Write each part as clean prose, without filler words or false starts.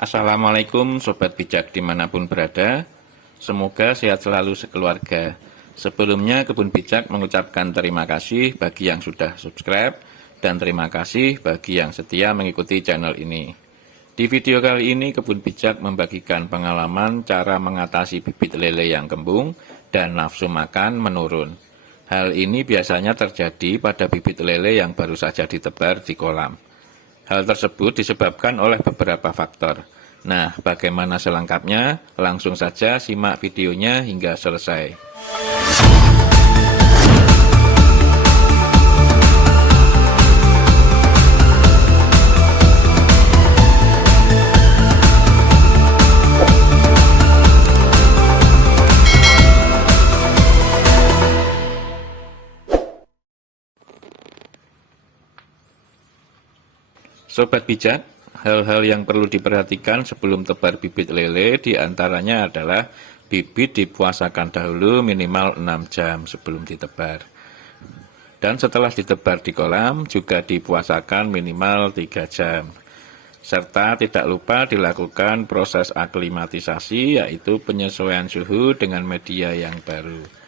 Assalamualaikum Sobat Bijak dimanapun berada. Semoga sehat selalu sekeluarga. Sebelumnya Kebun Bijak mengucapkan terima kasih bagi yang sudah subscribe dan terima kasih bagi yang setia mengikuti channel ini. Di video kali ini Kebun Bijak membagikan pengalaman cara mengatasi bibit lele yang kembung dan nafsu makan menurun. Hal ini biasanya terjadi pada bibit lele yang baru saja ditebar di kolam. Hal tersebut disebabkan oleh beberapa faktor. Nah, bagaimana selengkapnya? Langsung saja simak videonya hingga selesai. Sobat Bijak, hal-hal yang perlu diperhatikan sebelum tebar bibit lele diantaranya adalah bibit dipuasakan dahulu minimal 6 jam sebelum ditebar. Dan setelah ditebar di kolam juga dipuasakan minimal 3 jam. Serta tidak lupa dilakukan proses aklimatisasi yaitu penyesuaian suhu dengan media yang baru.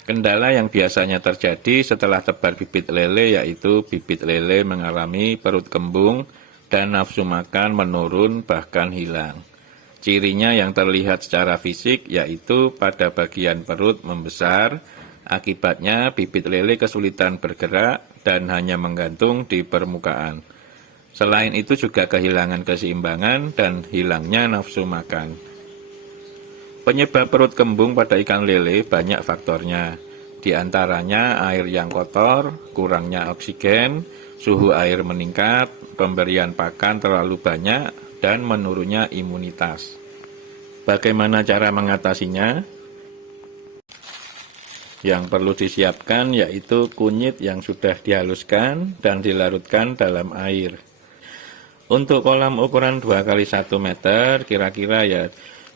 Kendala yang biasanya terjadi setelah tebar bibit lele yaitu bibit lele mengalami perut kembung dan nafsu makan menurun bahkan hilang. Cirinya yang terlihat secara fisik yaitu pada bagian perut membesar, akibatnya bibit lele kesulitan bergerak dan hanya menggantung di permukaan. Selain itu juga kehilangan keseimbangan dan hilangnya nafsu makan. Penyebab perut kembung pada ikan lele banyak faktornya, di antaranya air yang kotor, kurangnya oksigen, suhu air meningkat, pemberian pakan terlalu banyak, dan menurunnya imunitas. Bagaimana cara mengatasinya? Yang perlu disiapkan yaitu kunyit yang sudah dihaluskan dan dilarutkan dalam air. Untuk kolam ukuran 2x1 meter, kira-kira ya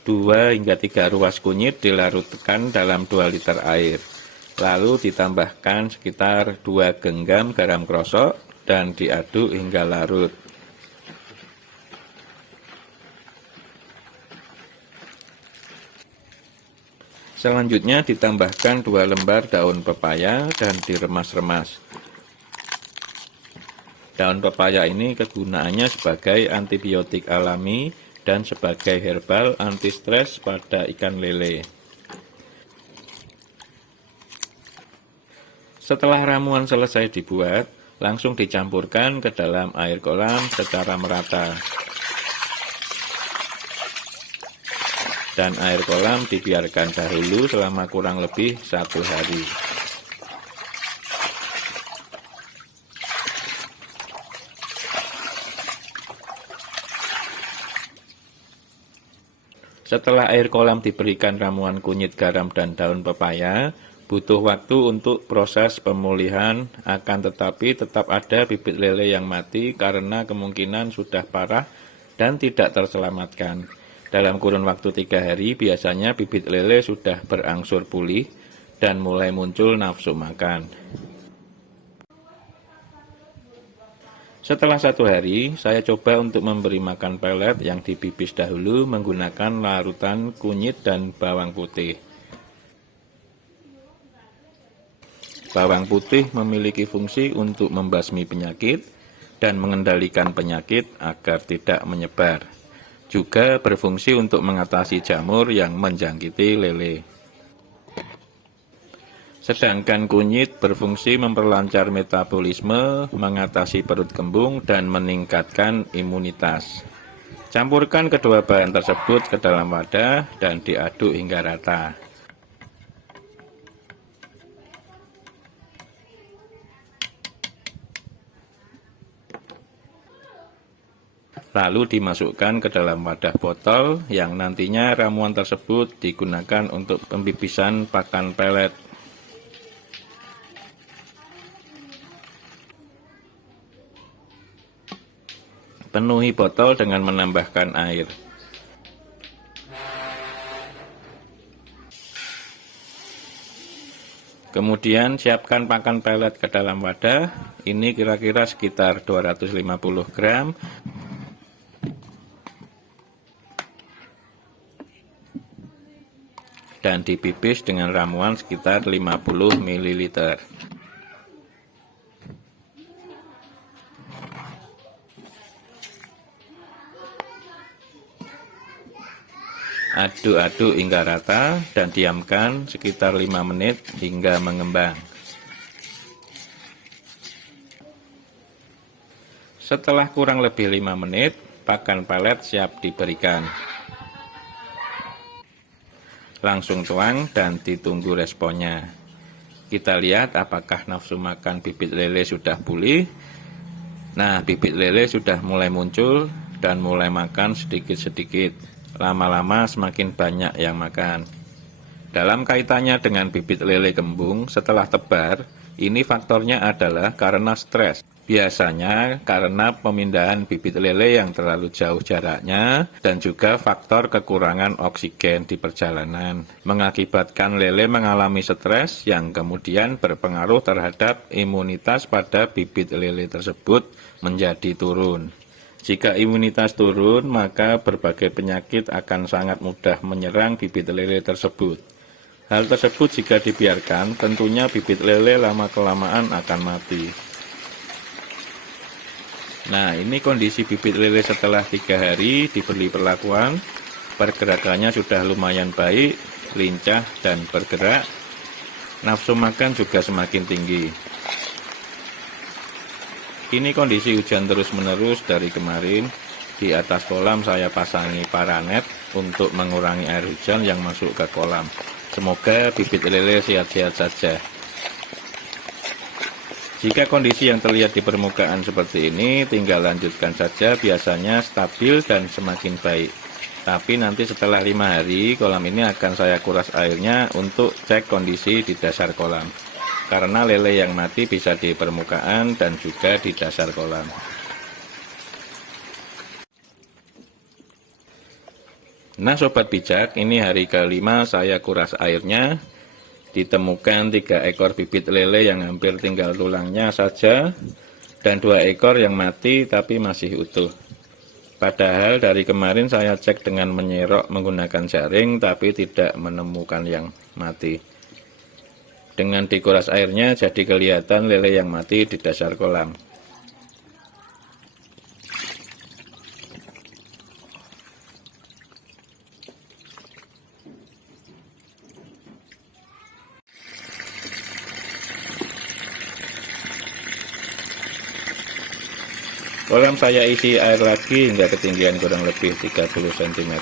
2 hingga 3 ruas kunyit dilarutkan dalam 2 liter air. Lalu ditambahkan sekitar 2 genggam garam krosok dan diaduk hingga larut. Selanjutnya ditambahkan 2 lembar daun pepaya dan diremas-remas. Daun pepaya ini kegunaannya sebagai antibiotik alami dan sebagai herbal anti stres pada ikan lele. Setelah ramuan selesai dibuat, langsung dicampurkan ke dalam air kolam secara merata. Dan air kolam dibiarkan dahulu selama kurang lebih 1 hari. Setelah air kolam diberikan ramuan kunyit garam dan daun pepaya, butuh waktu untuk proses pemulihan, akan tetapi tetap ada bibit lele yang mati karena kemungkinan sudah parah dan tidak terselamatkan. Dalam kurun waktu 3 hari biasanya bibit lele sudah berangsur pulih dan mulai muncul nafsu makan. Setelah 1 hari, saya coba untuk memberi makan pelet yang dibibis dahulu menggunakan larutan kunyit dan bawang putih. Bawang putih memiliki fungsi untuk membasmi penyakit dan mengendalikan penyakit agar tidak menyebar. Juga berfungsi untuk mengatasi jamur yang menjangkiti lele. Sedangkan kunyit berfungsi memperlancar metabolisme, mengatasi perut kembung, dan meningkatkan imunitas. Campurkan kedua bahan tersebut ke dalam wadah dan diaduk hingga rata. Lalu dimasukkan ke dalam wadah botol yang nantinya ramuan tersebut digunakan untuk pembibisan pakan pelet. Penuhi botol dengan menambahkan air. Kemudian siapkan pakan pelet ke dalam wadah. Ini kira-kira sekitar 250 gram. dan dipipis dengan ramuan sekitar 50 ml. Aduk-aduk hingga rata dan diamkan sekitar 5 menit hingga mengembang. Setelah kurang lebih 5 menit, pakan pelet siap diberikan. Langsung tuang dan ditunggu responnya. Kita lihat apakah nafsu makan bibit lele sudah pulih. Nah, bibit lele sudah mulai muncul dan mulai makan sedikit-sedikit. Lama-lama semakin banyak yang makan. Dalam kaitannya dengan bibit lele kembung setelah tebar, ini faktornya adalah karena stres. Biasanya karena pemindahan bibit lele yang terlalu jauh jaraknya dan juga faktor kekurangan oksigen di perjalanan mengakibatkan lele mengalami stres yang kemudian berpengaruh terhadap imunitas pada bibit lele tersebut menjadi turun. Jika imunitas turun, maka berbagai penyakit akan sangat mudah menyerang bibit lele tersebut. Hal tersebut jika dibiarkan, tentunya bibit lele lama-kelamaan akan mati. Nah, ini kondisi bibit lele setelah 3 hari diberi perlakuan. Pergerakannya sudah lumayan baik, lincah dan bergerak. Nafsu makan juga semakin tinggi. Ini kondisi hujan terus-menerus dari kemarin. Di atas kolam saya pasangi paranet untuk mengurangi air hujan yang masuk ke kolam. Semoga bibit lele sehat-sehat saja. Jika kondisi yang terlihat di permukaan seperti ini, tinggal lanjutkan saja, biasanya stabil dan semakin baik. Tapi nanti setelah 5 hari, kolam ini akan saya kuras airnya untuk cek kondisi di dasar kolam. Karena lele yang mati bisa di permukaan dan juga di dasar kolam. Nah sobat bijak, ini hari kelima saya kuras airnya. Ditemukan 3 ekor bibit lele yang hampir tinggal tulangnya saja dan 2 ekor yang mati tapi masih utuh. Padahal dari kemarin saya cek dengan menyerok menggunakan jaring tapi tidak menemukan yang mati. Dengan dikuras airnya jadi kelihatan lele yang mati di dasar kolam. Kolam saya isi air lagi hingga ketinggian kurang lebih 30 cm.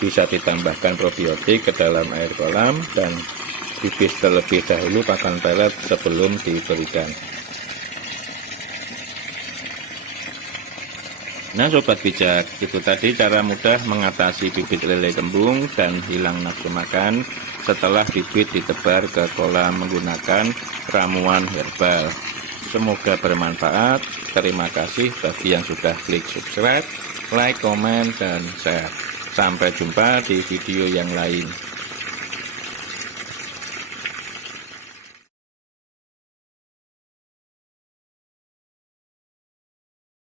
Bisa ditambahkan probiotik ke dalam air kolam dan pipis terlebih dahulu pakan pelet sebelum diberikan. Nah sobat bijak, itu tadi cara mudah mengatasi bibit lele kembung dan hilang nafsu makan setelah bibit ditebar ke kolam menggunakan ramuan herbal. Semoga bermanfaat. Terima kasih bagi yang sudah klik subscribe, like, komen, dan share. Sampai jumpa di video yang lain.